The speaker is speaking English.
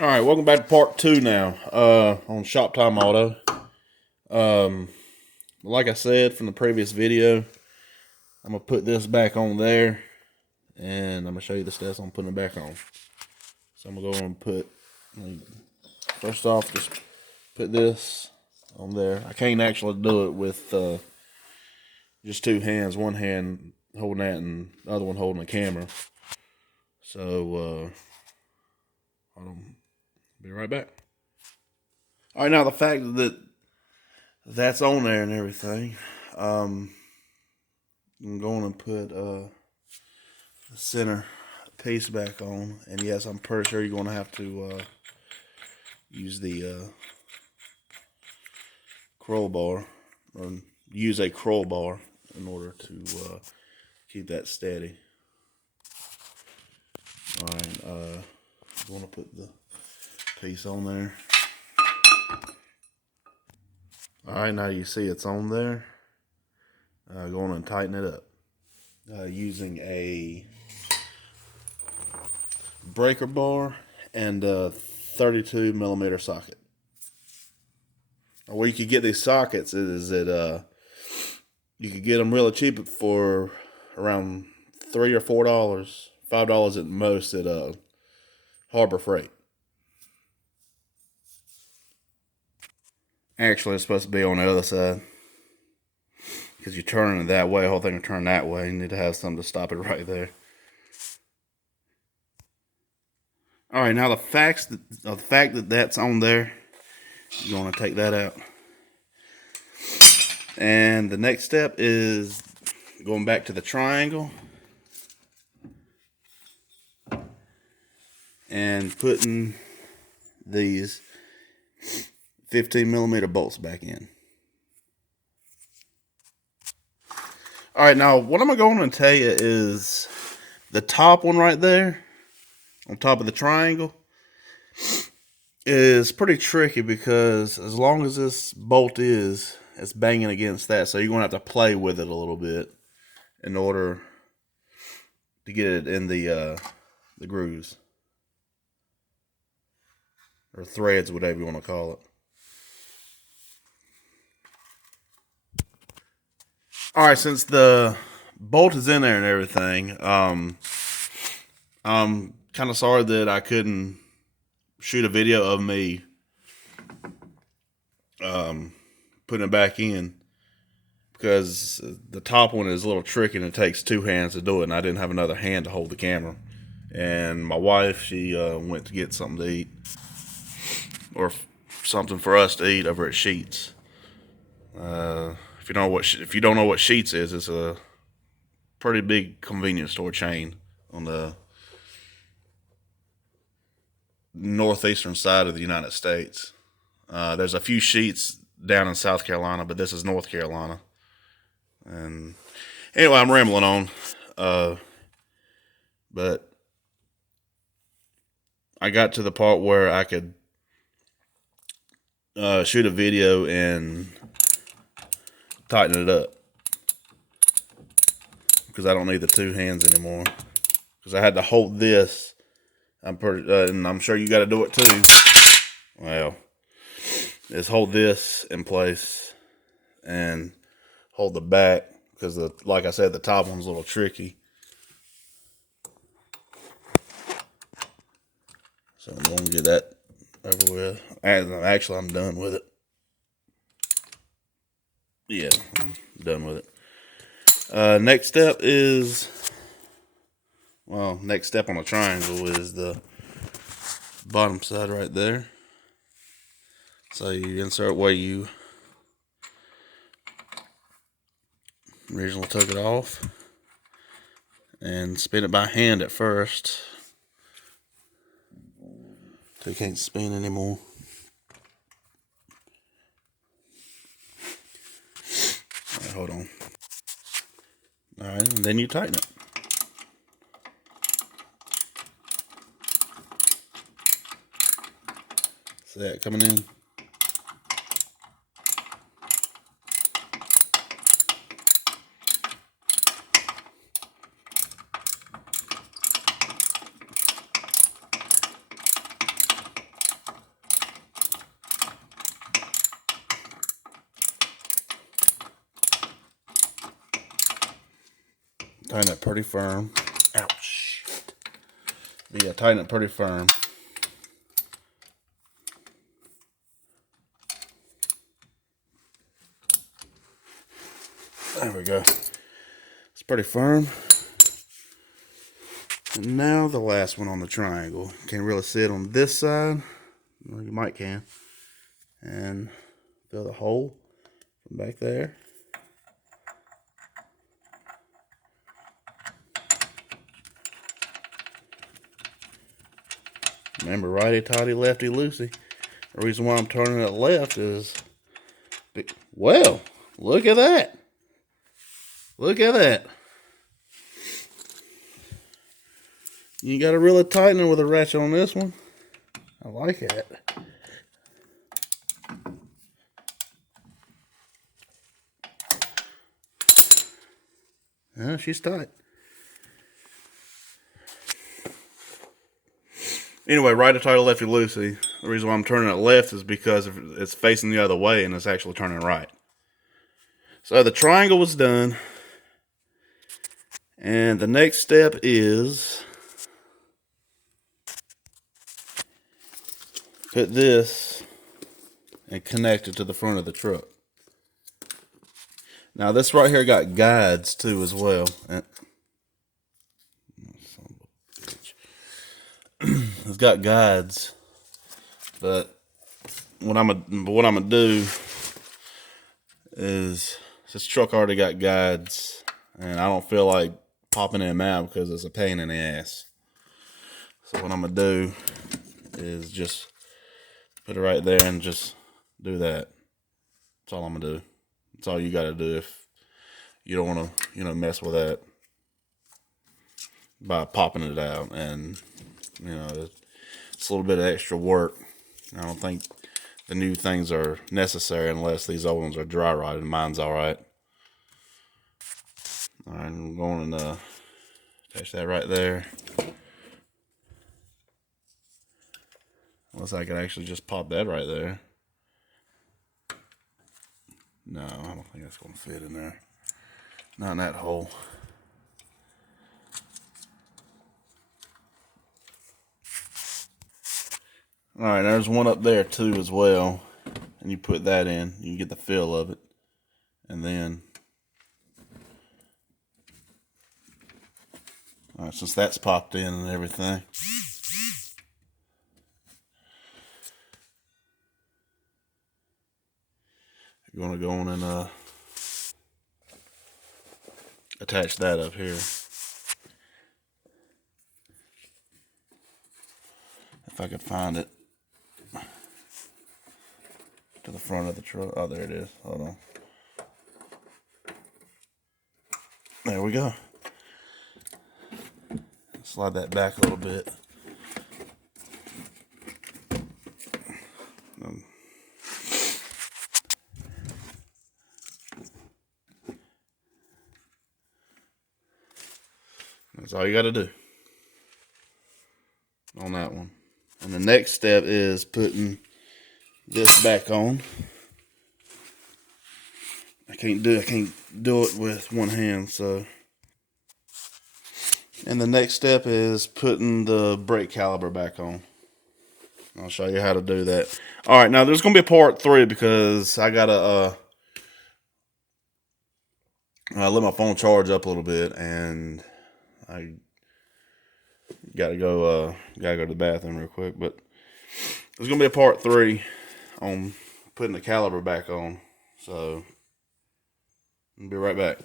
All right, welcome back to part two now on Shop Time Auto. Like I said from the previous video, I'm going to put this back on there, and I'm going to show you the steps on putting it back on. So I'm going to go and put, first off, just put this on there. I can't actually do it with just two hands, one hand holding that and the other one holding the camera. So, I'll be right back. All right, now the fact that that's on there and everything, I'm going to put the center piece back on, and yes, I'm pretty sure you're going to have to use the crowbar, or use a crowbar in order to keep that steady. All right, I'm going to put the piece on there. All right, now you see it's on there. Going and tighten it up using a breaker bar and a 32 millimeter socket. Where you could get these sockets is that you could get them really cheap for around $3 or $4, $5 at most at Harbor Freight. Actually, it's supposed to be on the other side, because you're turning it that way, the whole thing will turn that way. You need to have something to stop it right there. All right, now the fact that that's on there, you're going to take that out. And the next step is going back to the triangle and putting these 15 millimeter bolts back in. All right, now what I'm going to tell you is the top one right there on top of the triangle is pretty tricky, because as long as this bolt it's banging against that, so you're going to have to play with it a little bit in order to get it in the grooves or threads, whatever you want to call it. All right, since the bolt is in there and everything, I'm kind of sorry that I couldn't shoot a video of me putting it back in, because the top one is a little tricky and it takes two hands to do it, and I didn't have another hand to hold the camera. And my wife, she went to get something to eat, or something for us to eat over at Sheetz. If you don't know what Sheetz is, it's a pretty big convenience store chain on the northeastern side of the United States. There's a few Sheetz down in South Carolina, but this is North Carolina. And anyway, I'm rambling on. But I got to the part where I could shoot a video and tighten it up, because I don't need the two hands anymore. Because I had to hold this. And I'm sure you got to do it too. Well, is hold this in place and hold the back, because like I said, the top one's a little tricky. So I'm going to get that over with. Actually, I'm done with it. Yeah, I'm done with it. Next step on the triangle is the bottom side right there. So you insert where you originally took it off, and spin it by hand at first, so you can't spin anymore. All right, hold on. All right, and then you tighten it. See that coming in? Tighten it pretty firm. Ouch. But yeah, tighten it pretty firm. There we go. It's pretty firm. And now the last one on the triangle. Can't really see it on this side. Well, you might can. And fill the hole from back there. Remember, righty tighty, lefty loosey. The reason why I'm turning it left is, well, look at that. Look at that. You got to really tighten it with a ratchet on this one. I like it. Yeah, she's tight. Anyway, righty tighty, lefty loosey. The reason why I'm turning it left is because it's facing the other way and it's actually turning right. So the triangle was done. And the next step is put this and connect it to the front of the truck. Now this right here got guides too as well. It's got guides, but what I'm gonna do is this truck already got guides, and I don't feel like popping them out because it's a pain in the ass. So what I'm gonna do is just put it right there and just do that. That's all I'm gonna do. That's all you gotta do if you don't wanna, mess with that by popping it out. And it's a little bit of extra work. I don't think the new things are necessary unless these old ones are dry rotted. Mine's all right. All right, I'm going to attach that right there. Unless I could actually just pop that right there. No, I don't think that's going to fit in there. Not in that hole. All right, there's one up there too as well. And you put that in, you can get the feel of it. And then, all right, since that's popped in and everything, you're going to go on and attach that up here. If I could find it. To the front of the truck. Oh, there it is. Hold on. There we go. Slide that back a little bit. That's all you got to do on that one. And the next step is putting this back on. I can't do it with one hand, so. And the next step is putting the brake caliper back on. I'll show you how to do that. All right, now there's gonna be a part 3 because I gotta let my phone charge up a little bit, and I gotta go to the bathroom real quick. But there's gonna be a part 3 on putting the caliper back on. So I'll be right back.